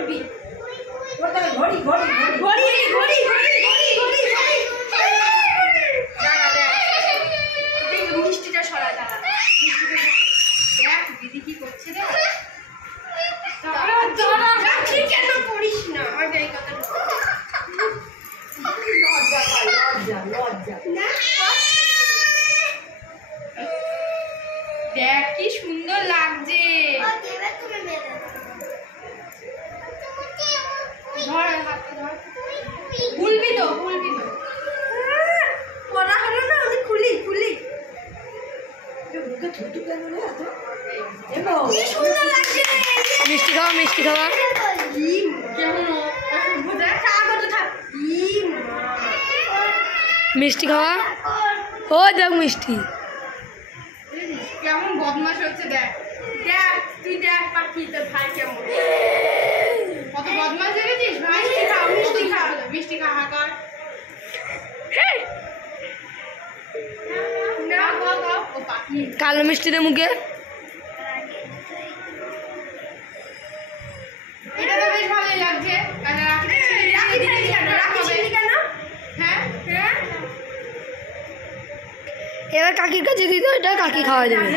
করবি ঘড়ি ঘড়ি ঘড়ি ঘড়ি ঘড়ি ঘড়ি ঘড়ি দাঁড়া দেখ মিষ্টিটা সরা দাঁড়া দেখ দিদি কি করছে রে তুই কেন করিস না আমার এই কথা লজ্জা দেখ কি সুন্দর লাগছে ভুলবি তো পড়া হলো না আমি খুলি মিষ্টি খাওয়া মিষ্টি খাওয়া ও দেখ মিষ্টি কেমন বদমাশ হচ্ছে দেখ তুই দেখ পাখি তোর ভাই কেমন কত বদমাশ দেখেছিস ভাই মিষ্টি খা হা কর কালো মিষ্টি দে মুখে এটা তো বেশ ভালোই লাগছে এবার কাকির কাছে দিতে ওইটা কাকি খাওয়া যাবে।